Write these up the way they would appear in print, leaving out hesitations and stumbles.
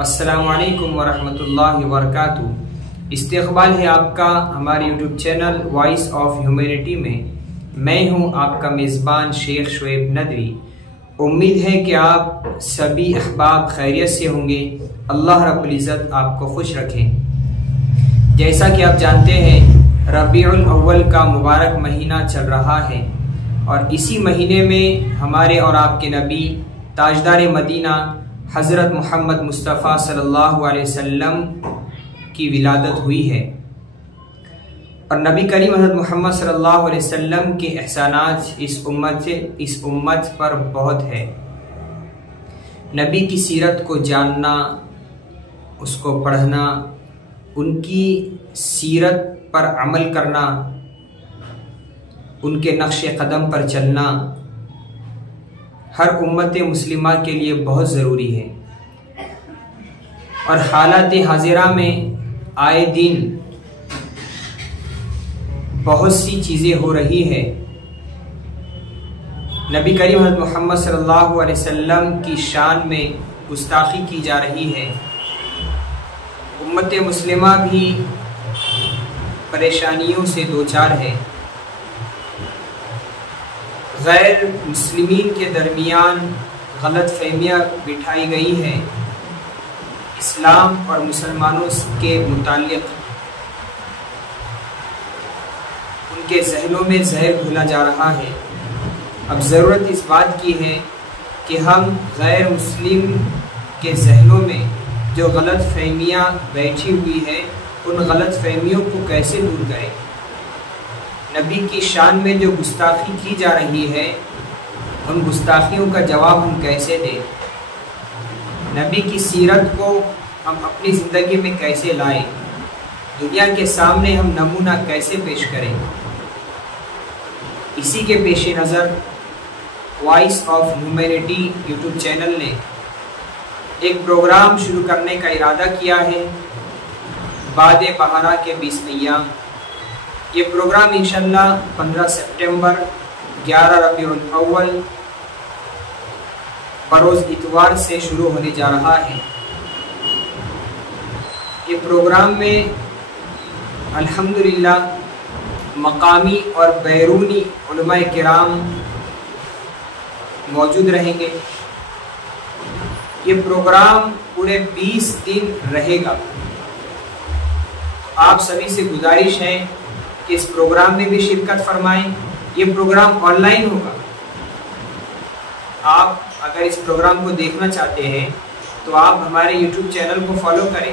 السلام علیکم ورحمۃ اللہ وبرکاتہ۔ استقبال ہے آپ کا ہمارے YouTube channel Voice of Humanity میں۔ میں ہوں آپ کا میزبان شیخ شعیب ندوی۔ امید ہے کہ آپ سبھی احباب خیریت سے ہوں گے۔ اللہ رب العزت آپ کو خوش رکھیں۔ جیسا کہ آپ جانتے ہیں ربیع الاول کا مبارک مہینہ چل رہا ہے، اور اسی مہینے میں ہمارے اور آپ کے نبی تاجدار مدینہ حضرت محمد مصطفیٰ صلی اللہ علیہ وسلم کی ولادت ہوئی ہے، اور نبی کریم حضرت محمد صلی اللہ علیہ وسلم کے احسانات اس امت پر بہت ہے۔ نبی کی سیرت کو جاننا، اس کو پڑھنا، ان کی سیرت پر عمل کرنا، ان کے نقش قدم پر چلنا ہر امت مسلمہ کے لیے بہت ضروری ہے۔ اور حالات حاضرہ میں آئے دن بہت سی چیزیں ہو رہی ہے۔ نبی کریم حضرت محمد صلی اللہ علیہ وسلم کی شان میں گستاخی کی جا رہی ہے۔ امت مسلمہ بھی پریشانیوں سے دوچار ہے۔ غیر مسلمین کے درمیان غلط فہمیاں بٹھائی گئی ہے اسلام اور مسلمانوں کے متعلق۔ ان کے ذہنوں میں زہر گھولا جا رہا ہے۔ اب ضرورت اس بات کی ہے کہ ہم غیر مسلم کے ذہنوں میں جو غلط فہمیاں بیٹھی ہوئی ہے ان غلط فہمیوں کو کیسے دور کریں۔ نبی کی شان میں جو گستاخی کی جا رہی ہے ان گستاخیوں کا جواب ہم کیسے دیں۔ نبی کی سیرت کو ہم اپنی زندگی میں کیسے لائیں، دنیا کے سامنے ہم نمونہ کیسے پیش کریں۔ اسی کے پیش نظر Voice of Humanity YouTube channel نے ایک پروگرام شروع کرنے کا ارادہ کیا ہے، باد بہارا کے 20 ایام۔ یہ پروگرام انشاءاللہ 15 سپٹمبر 11 ربیع الاول بروز اتوار سے شروع ہونے جا رہا ہے۔ یہ پروگرام میں الحمدللہ مقامی اور بیرونی علماء کرام موجود رہیں گے۔ یہ پروگرام پورے 20 دن رہے گا۔ آپ سبھی سے گزارش ہے کہ اس پروگرام میں بھی شرکت فرمائیں۔ یہ پروگرام آن لائن ہوگا۔ آپ اگر اس پروگرام کو دیکھنا چاہتے ہیں تو آپ ہمارے یوٹیوب چینل کو فالو کریں۔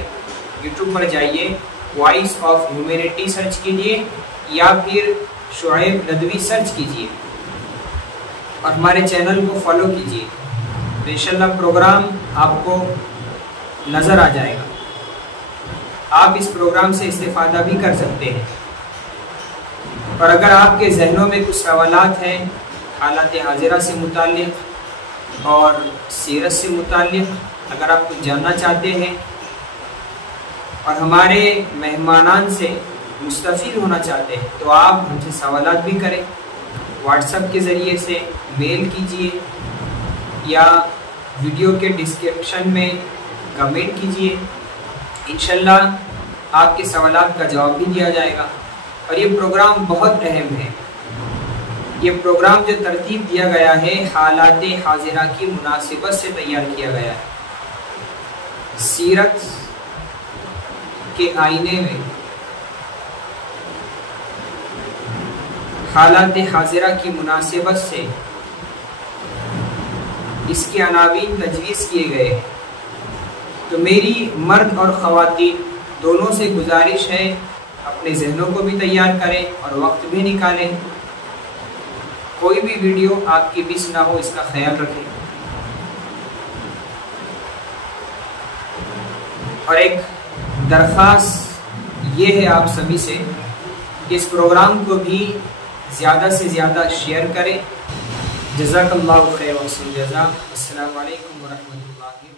یوٹیوب پر جائیے، وائس آف ہیومینٹی سرچ کیجئے یا پھر شعیب ندوی سرچ کیجئے اور ہمارے چینل کو فالو کیجئے، تو انشاءاللہ پروگرام آپ کو نظر آ جائے گا۔ آپ اس پروگرام سے استفادہ بھی کر سکتے ہیں۔ اور اگر آپ کے ذہنوں میں کچھ سوالات ہیں حالات حاضرہ سے متعلق اور سیرت سے متعلق، اگر آپ کچھ جاننا چاہتے ہیں اور ہمارے مہمانان سے مستفید ہونا چاہتے ہیں تو آپ ہم سے سوالات بھی کریں، واٹس ایپ کے ذریعے سے میل کیجئے یا ویڈیو کے ڈسکرپشن میں کمنٹ کیجئے۔ انشاءاللہ آپ کے سوالات کا جواب بھی دیا جائے گا۔ اور یہ پروگرام بہت اہم ہے۔ یہ پروگرام جو ترتیب دیا گیا ہے حالات حاضرہ کی مناسبت سے تیار کیا گیا ہے۔ سیرت کے آئینے میں حالات حاضرہ کی مناسبت سے اس کے عناوین تجویز کیے گئے ہیں۔ تو میری مرد اور خواتین دونوں سے گزارش ہے اپنے ذہنوں کو بھی تیار کریں اور وقت بھی نکالیں۔ کوئی بھی ویڈیو آپ کی مس نہ ہو، اس کا خیال رکھیں۔ اور ایک درخواست یہ ہے آپ سبھی سے کہ اس پروگرام کو بھی زیادہ سے زیادہ شیئر کریں۔ جزاک اللہ خیر و احسن الجزاء۔ السلام علیکم ورحمۃ اللہ۔